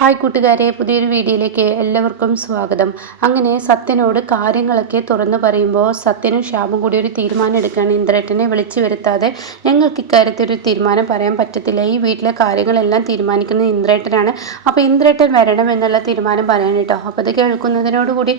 Hi കൂട്ടുകാരെ പുതിയൊരു വീഡിയോയിലേക്ക് എല്ലാവർക്കും സ്വാഗതം. അങ്ങനെ സത്യനോട് കാര്യങ്ങളൊക്കെ തുറന്നു പറയുമ്പോൾ സത്യനും ശ്യാമും കൂടി ഒരു തീരുമാനം എടുക്കുകയാണ്. ഇന്ദ്രേട്ടനെ വിളിച്ചു വരുത്താതെ ഞങ്ങൾക്ക് ഇക്കാര്യത്തിൽ ഒരു തീരുമാനം പറയാൻ പറ്റത്തില്ല. ഈ വീട്ടിലെ കാര്യങ്ങളെല്ലാം തീരുമാനിക്കുന്നത് ഇന്ദ്രേട്ടനാണ്. അപ്പോൾ ഇന്ദ്രേട്ടൻ വരണം എന്നുള്ള തീരുമാനം പറയാൻ കേട്ടോ. അപ്പോൾ അത് കേൾക്കുന്നതിനോടുകൂടി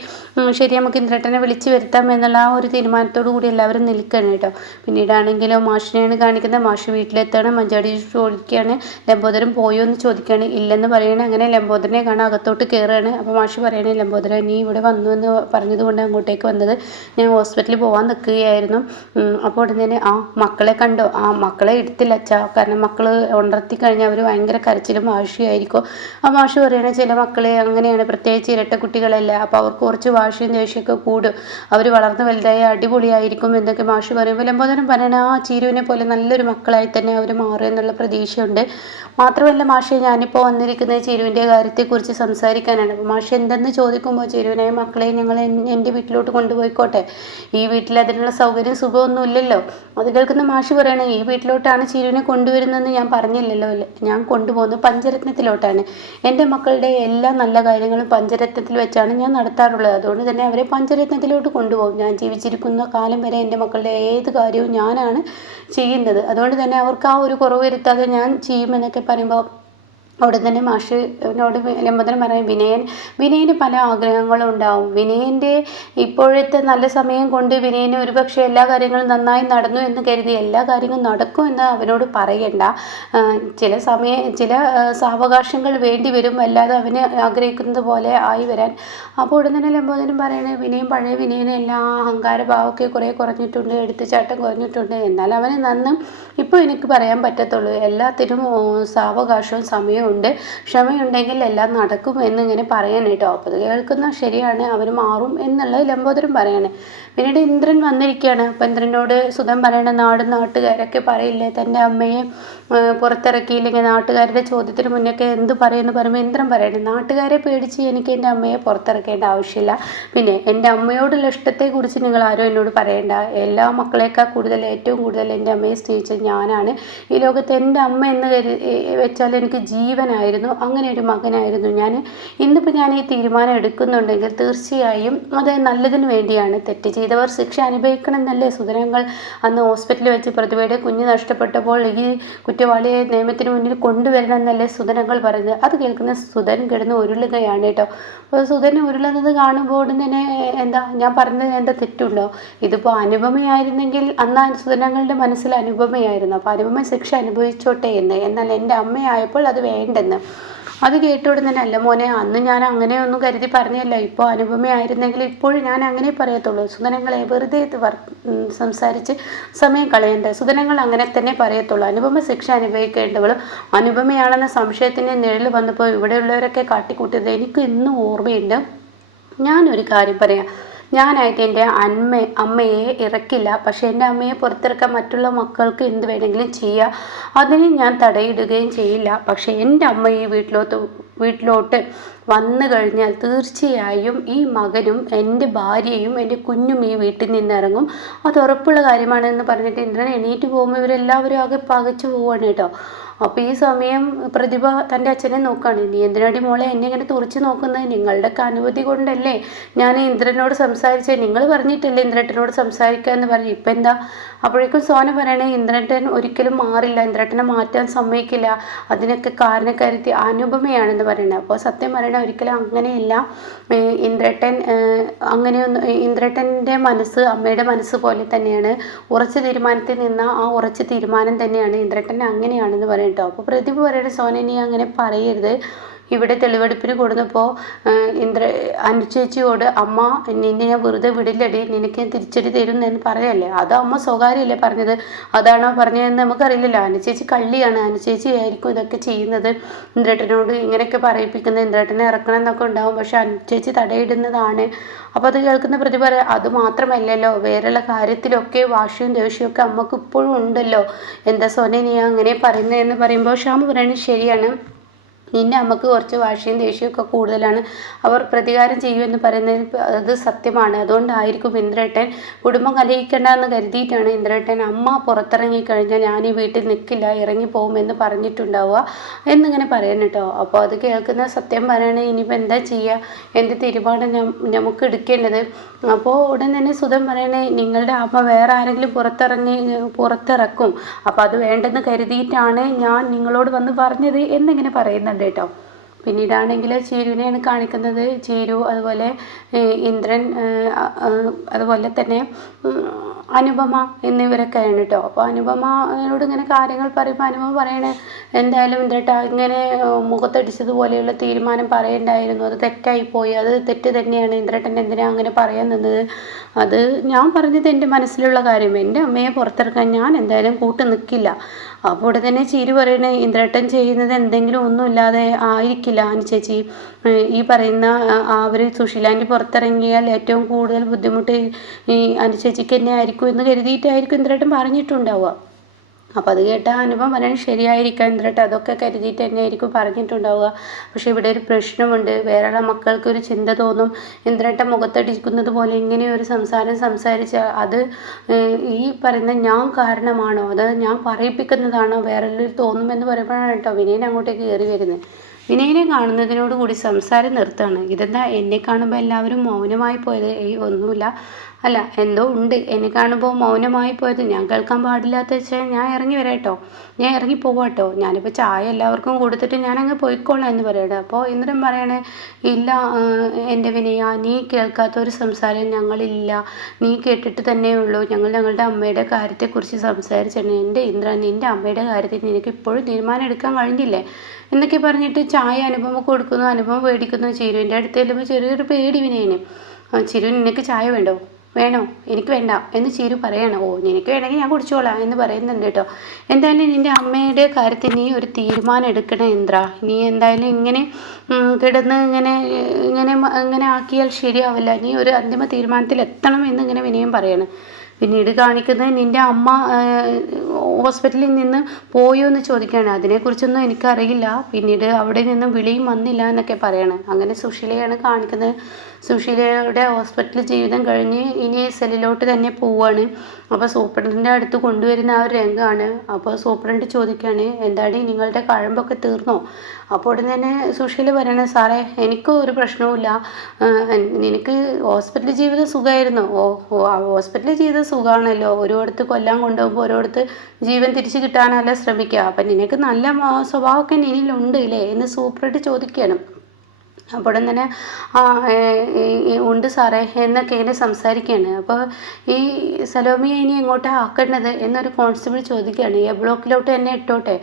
ശരി നമുക്ക് ഇന്ദ്രേട്ടനെ വിളിച്ചു വരുത്താം എന്നുള്ള ആ ഒരു തീരുമാനത്തോടു കൂടി എല്ലാവരും നിൽക്കുകയാണ് കേട്ടോ. പിന്നീടാണെങ്കിലും മാഷിനെയാണ് കാണിക്കുന്നത്. മാഷ് വീട്ടിലെത്താണ് മഞ്ചാടി ചോദിക്കുകയാണ്. ലംബോദരം പോയോ എന്ന് ചോദിക്കുകയാണ്. ഇല്ലെന്ന് പറയണേ. അങ്ങനെ ലംബോദരനെ കാണാൻ അകത്തോട്ട് കയറുകയാണ്. അപ്പോൾ മാഷ് പറയണേ ലംബോദരൻ നീ ഇവിടെ വന്നു എന്ന് പറഞ്ഞതുകൊണ്ട് അങ്ങോട്ടേക്ക് വന്നത്. ഞാൻ ഹോസ്പിറ്റലിൽ പോകാൻ നിൽക്കുകയായിരുന്നു. അപ്പോൾ ഉടനെ തന്നെ ആ മക്കളെ കണ്ടോ? ആ മക്കളെ എടുത്തില്ല. അച്ഛാ കാരണം മക്കൾ ഉണർത്തി കഴിഞ്ഞാൽ അവർ ഭയങ്കര കരച്ചിലും വാശിയായിരിക്കും. ആ മാഷ് പറയണേ ചില മക്കളെ അങ്ങനെയാണ്. പ്രത്യേകിച്ച് ഇരട്ട കുട്ടികളല്ല. അപ്പോൾ അവർക്ക് കുറച്ച് വാശിയും ദേഷ്യമൊക്കെ കൂടും. അവർ വളർന്ന് വലുതായി അടിപൊളിയായിരിക്കും എന്നൊക്കെ മാഷ് പറയുമ്പോൾ ലംബോദരൻ പറയണ ആ ചീരുവിനെ പോലെ നല്ലൊരു മക്കളായി തന്നെ അവർ മാറും എന്നുള്ള പ്രതീക്ഷയുണ്ട്. മാത്രമല്ല മാഷെ ഞാനിപ്പോൾ വന്നിരിക്കുന്നത് ചിരുവിന്റെ കാര്യത്തെക്കുറിച്ച് സംസാരിക്കാനാണ്. മാഷ് എന്തെന്ന് ചോദിക്കുമ്പോൾ ചെരുവിനായ മക്കളെ ഞങ്ങൾ എന്റെ വീട്ടിലോട്ട് കൊണ്ടുപോയിക്കോട്ടെ. ഈ വീട്ടിൽ അതിനുള്ള സൗകര്യം സുഖമൊന്നും ഇല്ലല്ലോ അത് കേൾക്കുന്ന മാഷ് പറയണേ ഈ വീട്ടിലോട്ടാണ് ചെരുവിനെ കൊണ്ടുവരുന്നതെന്ന് ഞാൻ പറഞ്ഞില്ലല്ലോ. ഞാൻ കൊണ്ടുപോകുന്നത് പഞ്ചരത്നത്തിലോട്ടാണ്. എന്റെ മക്കളുടെ എല്ലാ നല്ല കാര്യങ്ങളും പഞ്ചരത്നത്തിൽ വെച്ചാണ് ഞാൻ നടത്താറുള്ളത്. അതുകൊണ്ട് തന്നെ അവരെ പഞ്ചരത്നത്തിലോട്ട് കൊണ്ടുപോകും. ഞാൻ ജീവിച്ചിരിക്കുന്ന കാലം വരെ എന്റെ മക്കളുടെ ഏത് കാര്യവും ഞാനാണ് ചെയ്യുന്നത്. അതുകൊണ്ട് തന്നെ അവർക്ക് ആ ഒരു കുറവ് വരുത്താതെ ഞാൻ ചെയ്യുമെന്നൊക്കെ പറയുമ്പോൾ അവിടെ തന്നെ മാഷിനോട് ലംബോദരൻ പറയും വിനയൻ വിനയന് പല ആഗ്രഹങ്ങളും ഉണ്ടാവും. വിനയന്റെ ഇപ്പോഴത്തെ നല്ല സമയം കൊണ്ട് വിനയന് ഒരുപക്ഷെ എല്ലാ കാര്യങ്ങളും നന്നായി നടന്നു എന്ന് കരുതി എല്ലാ കാര്യങ്ങളും നടക്കും എന്ന് അവനോട് പറയണ്ട. ചില സമയ ചില സാവകാശങ്ങൾ വേണ്ടി വരും. അല്ലാതെ അവന് ആഗ്രഹിക്കുന്നത് പോലെ ആയി വരാൻ. അപ്പോൾ ഉടൻ തന്നെ ലംബോദരൻ പറയണേ വിനയം പഴയ വിനയന് എല്ലാ അഹങ്കാരഭാവമൊക്കെ കുറേ കുറഞ്ഞിട്ടുണ്ട് എടുത്തുചാട്ടം കുറഞ്ഞിട്ടുണ്ട്. എന്നാൽ അവന് നന്നും ഇപ്പോൾ എനിക്ക് പറയാൻ പറ്റത്തുള്ളൂ. എല്ലാത്തിനും സാവകാശവും സാവകാശവും സമയമുണ്ട് ക്ഷമയുണ്ടെങ്കിൽ എല്ലാം നടക്കും എന്നിങ്ങനെ പറയാനായിട്ട് അപ്പോൾ കേൾക്കുന്ന ശരിയാണ് അവർ മാറും എന്നുള്ളത് ലംബോദരൻ പറയാണ്. പിന്നീട് ഇന്ദ്രൻ വന്നിരിക്കുകയാണ്. അപ്പം ഇന്ദ്രനോട് സുഖം പറയണ നാട് നാട്ടുകാരൊക്കെ പറയില്ലേ തന്റെ അമ്മയെ? പുറത്തിറക്കിയില്ലെങ്കിൽ നാട്ടുകാരുടെ ചോദ്യത്തിന് മുന്നൊക്കെ എന്ത് പറയുമെന്ന് പറയുമ്പോൾ ഇന്ദ്രൻ പറയണേ നാട്ടുകാരെ പേടിച്ച് എനിക്ക് എന്റെ അമ്മയെ പുറത്തിറക്കേണ്ട ആവശ്യമില്ല. പിന്നെ എന്റെ അമ്മയോടുള്ള ഇഷ്ടത്തെക്കുറിച്ച് നിങ്ങൾ ആരും എന്നോട് പറയേണ്ട. എല്ലാ മക്കളേക്കാൾ കൂടുതൽ ഏറ്റവും കൂടുതൽ എന്റെ അമ്മയെ സ്നേഹിച്ചത് ഞാനാണ്. ഈ ലോകത്ത് എന്റെ അമ്മ എന്ന് വെച്ചാൽ എനിക്ക് ജീവനായിരുന്നു അങ്ങനെ ഒരു മകനായിരുന്നു ഞാൻ. ഇന്നിപ്പോൾ ഞാൻ ഈ തീരുമാനം എടുക്കുന്നുണ്ടെങ്കിൽ തീർച്ചയായും അത് നല്ലതിന് വേണ്ടിയാണ് തെറ്റ് ചെയ്തവർ ശിക്ഷ അനുഭവിക്കണം എന്നല്ലേ സുതരങ്ങൾ അന്ന് ഹോസ്പിറ്റലിൽ വെച്ച് പ്രതിഭയുടെ കുഞ്ഞ് നഷ്ടപ്പെട്ടപ്പോൾ ഈ കുറ്റവാളിയെ നിയമത്തിന് മുന്നിൽ കൊണ്ടുവരണം എന്നല്ലേ സുതനങ്ങൾ പറയുന്നത്? അത് കേൾക്കുന്ന സുധൻ കിടന്ന് ഉരുളുകയാണ് കേട്ടോ. അപ്പോൾ സുധൻ ഉരുളുന്നത് കാണുമ്പോൾ തന്നെ എന്താ ഞാൻ പറഞ്ഞത് എന്താ തെറ്റുണ്ടോ? ഇതിപ്പോൾ അനുപമയായിരുന്നെങ്കിൽ അന്ന് ആ സുധനങ്ങളുടെ മനസ്സിൽ അനുപമയായിരുന്നു. അപ്പോൾ അനുപമ ശിക്ഷ അനുഭവിച്ചോട്ടെ എന്ന്. എന്നാൽ എന്റെ അമ്മയായപ്പോൾ അത് വേണ്ടെന്ന് അത് കേട്ടോടെ അല്ല മോനെ അന്ന് ഞാൻ അങ്ങനെ ഒന്നും കരുതി പറഞ്ഞല്ല. ഇപ്പോൾ അനുപമയായിരുന്നെങ്കിൽ ഇപ്പോഴും ഞാൻ അങ്ങനെ പറയത്തുള്ളൂ. സുധനങ്ങളെ വെറുതെ സംസാരിച്ച് സമയം കളയണ്ട. സുധനങ്ങൾ അങ്ങനെ തന്നെ പറയത്തുള്ളൂ. അനുപമ ശിക്ഷ അനുഭവിക്കേണ്ടവളും അനുപമയാണെന്ന സംശയത്തിന്റെ നിഴൽ വന്നപ്പോൾ ഇവിടെയുള്ളവരൊക്കെ കാട്ടിക്കൂട്ടിയത് എനിക്ക് ഇന്നും ഓർമ്മയുണ്ട്. ഞാനൊരു കാര്യം പറയാം. ഞാനായിട്ട് എന്റെ അമ്മ അമ്മയെ ഇറക്കില്ല. പക്ഷെ എന്റെ അമ്മയെ പുറത്തിറക്കാൻ മറ്റുള്ള മക്കൾക്ക് എന്ത് വേണമെങ്കിലും ചെയ്യാം. അതിന് ഞാൻ തടയിടുകയും ചെയ്യില്ല. പക്ഷെ എന്റെ അമ്മ ഈ വീട്ടിലോട്ട് വീട്ടിലോട്ട് വന്നു കഴിഞ്ഞാൽ തീർച്ചയായും ഈ മകനും എന്റെ ഭാര്യയും എന്റെ കുഞ്ഞും ഈ വീട്ടിൽ നിന്നിറങ്ങും അത് ഉറപ്പുള്ള കാര്യമാണെന്ന് പറഞ്ഞിട്ട് ഇന്ദ്രൻ എണീറ്റ് പോകുമ്പോൾ ഇവരെല്ലാവരും ആകെ പകച്ചു പോവാണ് കേട്ടോ. അപ്പോൾ ഈ സമയം പ്രതിഭ തന്റെ അച്ഛനെ നോക്കുകയാണ് നീ എന്തിനാടി മോളെ എന്നെ ഇങ്ങനെ തുറച്ച് നോക്കുന്നത്? നിങ്ങളുടെയൊക്കെ അനുമതി കൊണ്ടല്ലേ ഞാൻ ഇന്ദ്രനോട് സംസാരിച്ചത് നിങ്ങൾ പറഞ്ഞിട്ടല്ലേ ഇന്ദ്രേട്ടനോട് സംസാരിക്കുക എന്ന് പറഞ്ഞു. ഇപ്പം എന്താ? അപ്പോഴേക്കും സോന പറയണേ ഇന്ദ്രേട്ടൻ ഒരിക്കലും മാറില്ല. ഇന്ദ്രേട്ടനെ മാറ്റാൻ സമ്മതിക്കില്ല. അതിനൊക്കെ കാരണക്കാരുത്തി അനുപമയാണെന്ന് പറയണത് അപ്പോൾ സത്യം പറയണ ഒരിക്കലും അങ്ങനെയല്ല. ഇന്ദ്രട്ടൻ അങ്ങനെയൊന്നും ഇന്ദ്രേട്ടന്റെ മനസ്സ് അമ്മയുടെ മനസ്സ് പോലെ തന്നെയാണ്. ഉറച്ച തീരുമാനത്തിൽ നിന്ന ആ ഉറച്ച തീരുമാനം തന്നെയാണ് ഇന്ദ്രേട്ടൻ അങ്ങനെയാണെന്ന് പറയും കേട്ടോ. അപ്പോൾ പ്രതിഭ പറയണ സോന അങ്ങനെ പറയരുത്. ഇവിടെ തെളിവെടുപ്പിന് കൊടുന്നപ്പോൾ ഇന്ദ്ര അനുചേച്ചിയോട് അമ്മ നിന്നെ ഞാൻ വെറുതെ വിടില്ലടി നിനക്ക് ഞാൻ തിരിച്ചടി തരും എന്ന് പറയല്ലേ? അത് അമ്മ സ്വകാര്യമല്ലേ പറഞ്ഞത്? അതാണോ പറഞ്ഞതെന്ന് നമുക്കറിയില്ലല്ലോ. അനുചേച്ചി കള്ളിയാണ്. അനുചേച്ചി ആയിരിക്കും ഇതൊക്കെ ചെയ്യുന്നത്. ഇന്ദ്രേട്ടനോട് ഇങ്ങനെയൊക്കെ പറയിപ്പിക്കുന്നത്. ഇന്ദ്രേട്ടനെ ഇറക്കണം എന്നൊക്കെ ഉണ്ടാവും. പക്ഷെ അനുചേച്ചി തടയിടുന്നതാണ്. അപ്പോൾ അത് കേൾക്കുന്ന പ്രതി പറയാം അത് മാത്രമല്ലല്ലോ. വേറെയുള്ള കാര്യത്തിലൊക്കെ വാശിയും ദേഷ്യവും ഒക്കെ അമ്മയ്ക്ക് ഇപ്പോഴും ഉണ്ടല്ലോ. എന്താ സോനെ നീ അങ്ങനെ പറയുന്നതെന്ന് പറയുമ്പോൾ ഷാമ പറയുന്നത് ശരിയാണ്. നിന്റെ അമ്മയ്ക്ക് കുറച്ച് വാശിയും ദേഷ്യമൊക്കെ കൂടുതലാണ്. അവർ പ്രതികാരം ചെയ്യുമെന്ന് പറയുന്നത് അത് സത്യമാണ്. അതുകൊണ്ടായിരിക്കും ഇന്ദ്രേട്ടൻ കുടുംബം കലഹിക്കണ്ട എന്ന് കരുതിയിട്ടാണ് ഇന്ദ്രേട്ടൻ അമ്മ പുറത്തിറങ്ങി കഴിഞ്ഞാൽ ഞാൻ ഈ വീട്ടിൽ നിൽക്കില്ല ഇറങ്ങി പോകുമെന്ന് പറഞ്ഞിട്ടുണ്ടാവുക എന്നിങ്ങനെ പറയുന്നു കേട്ടോ. അപ്പോൾ അത് കേൾക്കുന്ന സത്യം പറയണേ ഇനിയിപ്പോൾ എന്താ ചെയ്യുക? എന്ത് തീരുമാനം നമുക്ക് എടുക്കേണ്ടത്? അപ്പോൾ ഉടൻ തന്നെ സുധം പറയണേ നിങ്ങളുടെ അമ്മ വേറെ ആരെങ്കിലും പുറത്തിറങ്ങി പുറത്തിറക്കും. അപ്പോൾ അത് വേണ്ടെന്ന് കരുതിയിട്ടാണ് ഞാൻ നിങ്ങളോട് വന്ന് പറഞ്ഞത് എന്നിങ്ങനെ പറയുന്നുണ്ട്. ഉണ്ട് കേട്ടോ. പിന്നീടാണെങ്കിൽ ചേരുവിനെയാണ് കാണിക്കുന്നത്. ചേരു അതുപോലെ ഇന്ദ്രൻ അതുപോലെ തന്നെ അനുപമ എന്നിവരൊക്കെയാണ് കേട്ടോ അപ്പോൾ അനുപമയോട് ഇങ്ങനെ കാര്യങ്ങൾ പറയുമ്പോൾ അനുപമ പറയണേ എന്തായാലും ഇന്ദ്രട്ട ഇങ്ങനെ മുഖത്തടിച്ചതുപോലെയുള്ള തീരുമാനം പറയണ്ടായിരുന്നു. അത് തെറ്റായി പോയി. അത് തെറ്റ് തന്നെയാണ്. ഇന്ദ്രട്ടൻ എന്തിനാ അങ്ങനെ പറയാൻ നിന്നത്? അത് ഞാൻ പറഞ്ഞത് എന്റെ മനസ്സിലുള്ള കാര്യം. എന്റെ അമ്മയെ പുറത്തിറക്കാൻ ഞാൻ എന്തായാലും കൂട്ട് നിൽക്കില്ല അപ്പോൾ ഇവിടെ തന്നെ ചിരി പറയണേ ഇന്ദ്രട്ടൻ ചെയ്യുന്നത് എന്തെങ്കിലും ഒന്നുമില്ലാതെ ആയിരിക്കില്ല അനു ചേച്ചി ഈ പറയുന്ന അവർ സുശീലാന്റെ പുറത്തിറങ്ങിയാൽ ഏറ്റവും കൂടുതൽ ബുദ്ധിമുട്ട് ഈ അനു ചേച്ചിക്ക് തന്നെ ആയിരിക്കും. എന്ന് കരുതിയിട്ടായിരിക്കും ഇന്ദ്രട്ടൻ പറഞ്ഞിട്ടുണ്ടാവുക. അപ്പോൾ അത് കേട്ട അനുഭവം പറയാൻ ശരിയായിരിക്കാം എന്നിട്ട് അതൊക്കെ കരുതിയിട്ട് തന്നെ ആയിരിക്കും പറഞ്ഞിട്ടുണ്ടാവുക. പക്ഷേ ഇവിടെ ഒരു പ്രശ്നമുണ്ട്. വേറെ മക്കൾക്ക് ഒരു ചിന്ത തോന്നും. ഇന്ദ്രട്ട മുഖത്തടിക്കുന്നത് പോലെ ഇങ്ങനെ ഒരു സംസാരം സംസാരിച്ച അത് ഈ പറയുന്ന ഞാൻ കാരണമാണോ? അത് ഞാൻ പറയിപ്പിക്കുന്നതാണോ? വേറെ തോന്നുമെന്ന് പറയുമ്പോഴാണ് കേട്ടോ വിനയൻ അങ്ങോട്ടേക്ക് കയറി വരുന്നത്. വിനയനെ കാണുന്നതിനോട് കൂടി സംസാരം നിർത്താണ്. ഇതെന്താ? എന്നെ കാണുമ്പോൾ എല്ലാവരും മൗനമായി പോയത്? ഏയ് ഒന്നുമില്ല. അല്ല എന്തോ ഉണ്ട്. എന്നെ കാണുമ്പോൾ മൗനമായി പോയത്? ഞാൻ കേൾക്കാൻ പാടില്ലാത്ത വെച്ചാൽ ഞാൻ ഇറങ്ങി വരാട്ടോ ഞാൻ ഇറങ്ങി പോവാട്ടോ ഞാനിപ്പോൾ ചായ എല്ലാവർക്കും കൊടുത്തിട്ട് ഞാൻ അങ്ങ് പോയിക്കോളാം എന്ന് പറയട്ടെ അപ്പോൾ ഇന്ദ്രൻ പറയണേ ഇല്ല എന്റെ വിനയ നീ കേൾക്കാത്ത ഒരു സംസാരം ഞങ്ങളില്ല. നീ കേട്ടിട്ട് തന്നെ ഉള്ളൂ. ഞങ്ങൾ ഞങ്ങളുടെ അമ്മയുടെ കാര്യത്തെക്കുറിച്ച് സംസാരിച്ചിട്ടുണ്ട് എന്റെ ഇന്ദ്രൻ നിന്റെ അമ്മയുടെ കാര്യത്തിൽ നിനക്ക് ഇപ്പോഴും തീരുമാനം എടുക്കാൻ കഴിഞ്ഞില്ലേ? എന്നൊക്കെ പറഞ്ഞിട്ട് ചായ അനുഭവം കൊടുക്കുന്നു അനുഭവം മേടിക്കുന്നു ചിരുവിന്റെ അടുത്ത് ചെല്ലുമ്പോൾ ചെറിയൊരു പേടി വിനയന്. ചിരു നിനക്ക് ചായ വേണ്ടോ? വേണോ? എനിക്ക് വേണ്ട എന്ന് ചിരു പറയണം. ഓ നിനക്ക് വേണമെങ്കിൽ ഞാൻ കുടിച്ചോളാം എന്ന് പറയുന്നുണ്ട് കേട്ടോ. എന്തായാലും നിന്റെ അമ്മയുടെ കാര്യത്തിൽ നീ ഒരു തീരുമാനം എടുക്കണം ഇന്ദ്ര. നീ എന്തായാലും ഇങ്ങനെ കിടന്ന് ഇങ്ങനെ ഇങ്ങനെ ഇങ്ങനെ ആക്കിയാൽ ശരിയാവില്ല. നീ ഒരു അന്തിമ തീരുമാനത്തിൽ എത്തണം എന്ന് ഇങ്ങനെ വിനയം പറയണം. പിന്നീട് കാണിക്കുന്നത് നിന്റെ അമ്മ ഹോസ്പിറ്റലിൽ നിന്ന് പോയോ എന്ന് ചോദിക്കുകയാണ്. അതിനെക്കുറിച്ചൊന്നും എനിക്കറിയില്ല. പിന്നീട് അവിടെ നിന്നും വിളിയും വന്നില്ല എന്നൊക്കെ പറയാണ്. അങ്ങനെ സുശീലയാണ് കാണിക്കുന്നത്. സുശീലയുടെ ഹോസ്പിറ്റൽ ജീവിതം കഴിഞ്ഞ് ഇനി സെല്ലിലോട്ട് തന്നെ പോവുകയാണ് അപ്പോൾ സൂപ്രണ്ടിന്റെ അടുത്ത് കൊണ്ടുവരുന്ന ആ ഒരു രംഗമാണ് അപ്പോൾ സൂപ്രണ്ട് ചോദിക്കുകയാണ് എന്താണ് നിങ്ങളുടെ കഴമ്പൊക്കെ തീർന്നോ? അപ്പോൾ ഉടനെ തന്നെ സുശീല പറയണേ സാറേ എനിക്ക് ഒരു പ്രശ്നവുമില്ല എനിക്ക് ഹോസ്പിറ്റൽ ജീവിതം സുഖമായിരുന്നു. ഓ ഹോസ്പിറ്റൽ ജീവിതം സുഖമാണല്ലോ. ഓരോരുത്ത് കൊല്ലാൻ കൊണ്ടുപോകുമ്പോൾ ഓരോരുത്ത് ജീവൻ തിരിച്ചു കിട്ടാനല്ല ശ്രമിക്കുക. അപ്പം നിനക്ക് നല്ല സ്വഭാവമൊക്കെ നിന്നിലുണ്ട് ഇല്ലേ? എന്ന് സൂപ്രണ്ട് ചോദിക്കണം. അപ്പോൾ തന്നെ ഉണ്ട് സാറേ എന്നൊക്കെ ഇങ്ങനെ സംസാരിക്കുകയാണ്. അപ്പോൾ ഈ സലോമിയെ ഇനി എങ്ങോട്ടാണ് ആക്കേണ്ടത് എന്നൊരു കോൺസ്റ്റബിൾ ചോദിക്കുകയാണ്. എ ബ്ലോക്കിലോട്ട് തന്നെ ഇട്ടോട്ടെ?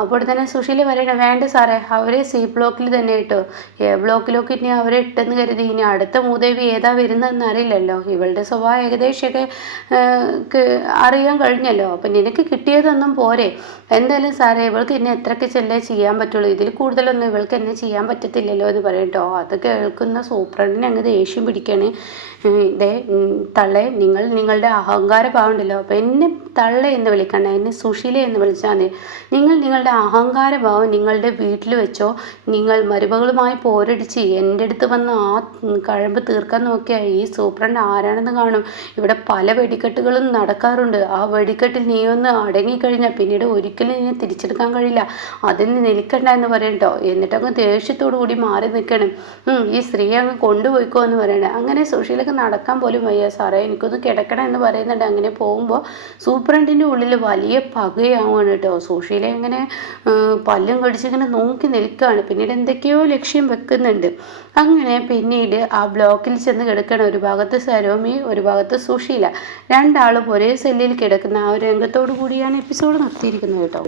അപ്പോൾ തന്നെ സുശീല പറയണ വേണ്ട സാറേ അവരെ സി ബ്ലോക്കിൽ തന്നെ ഇട്ടു. എ ബ്ലോക്കിലൊക്കെ ഇനി അവരെ ഇട്ടെന്ന് കരുതി. ഇനി അടുത്ത മൂദേവി ഏതാ വരുന്നതെന്ന് അറിയില്ലല്ലോ. ഇവളുടെ സ്വഭാവം ഏകദേശമൊക്കെ അറിയാൻ കഴിഞ്ഞല്ലോ. അപ്പം നിനക്ക് കിട്ടിയതൊന്നും പോരെ. എന്തായാലും സാറേ ഇവൾക്ക് ഇനി എത്രയ്ക്ക് ചെല്ലേ ചെയ്യാൻ പറ്റുള്ളൂ. ഇതിൽ കൂടുതലൊന്നും ഇവൾക്ക് എന്നെ ചെയ്യാൻ പറ്റത്തില്ലല്ലോ എന്ന് പറയട്ടോ അത് കേൾക്കുന്ന സൂപ്രണ്ടിനെ അങ്ങ് ദേഷ്യം പിടിക്കാണ്. ഇതേ തള്ളെ നിങ്ങൾ നിങ്ങളുടെ അഹങ്കാര ഭാവമുണ്ടല്ലോ അപ്പം എന്നെ തള്ള എന്ന് വിളിക്കണ്ട. എന്നെ സുശീല എന്ന് വിളിച്ചാൽ മതി. നിങ്ങൾ നിങ്ങളുടെ അഹങ്കാരഭാവം നിങ്ങളുടെ വീട്ടിൽ വെച്ചോ നിങ്ങൾ മരുമകളുമായി പോരടിച്ച് എന്റെ അടുത്ത് വന്ന് ആ കഴമ്പ് തീർക്കാൻ നോക്കിയാൽ ഈ സൂപ്രണ്ട് ആരാണെന്ന് കാണും. ഇവിടെ പല വെടിക്കെട്ടുകളും നടക്കാറുണ്ട്. ആ വെടിക്കെട്ടിൽ നീ ഒന്ന് അടങ്ങിക്കഴിഞ്ഞാൽ പിന്നീട് ഒരിക്കലും നിന്നെ തിരിച്ചെടുക്കാൻ കഴിയില്ല. അതിൽ നിൽക്കണ്ട എന്ന് പറയട്ടോ എന്നിട്ടങ്ങ് ദേഷ്യത്തോടു കൂടി മാറി നിൽക്കണം. ഈ സ്ത്രീയെ അങ്ങ് കൊണ്ടുപോയിക്കോ എന്ന് പറയണേ. അങ്ങനെ സുഷീലൊക്കെ നടക്കാൻ പോലും വയ്യ. സാറേ എനിക്കൊന്ന് കിടക്കണം എന്ന് പറയുന്നുണ്ട്. അങ്ങനെ പോകുമ്പോൾ സൂപ്രണ്ടിന്റെ ഉള്ളിൽ വലിയ പകയാവുകയാണ് കേട്ടോ. സുശീല ഇങ്ങനെ പല്ലും കടിച്ചിങ്ങനെ നോക്കി നിൽക്കുകയാണ് പിന്നീട് എന്തൊക്കെയോ ലക്ഷ്യം വെക്കുന്നുണ്ട്. അങ്ങനെ പിന്നീട് ആ ബ്ലോക്കിൽ ചെന്ന് കിടക്കണം ഒരു ഭാഗത്ത് സരോമി ഒരു ഭാഗത്ത് സുശീല. രണ്ടാളും ഒരേ സെല്ലിൽ കിടക്കുന്ന ആ ഒരു രംഗത്തോടു കൂടിയാണ് എപ്പിസോഡ് നിർത്തിയിരിക്കുന്നത് കേട്ടോ.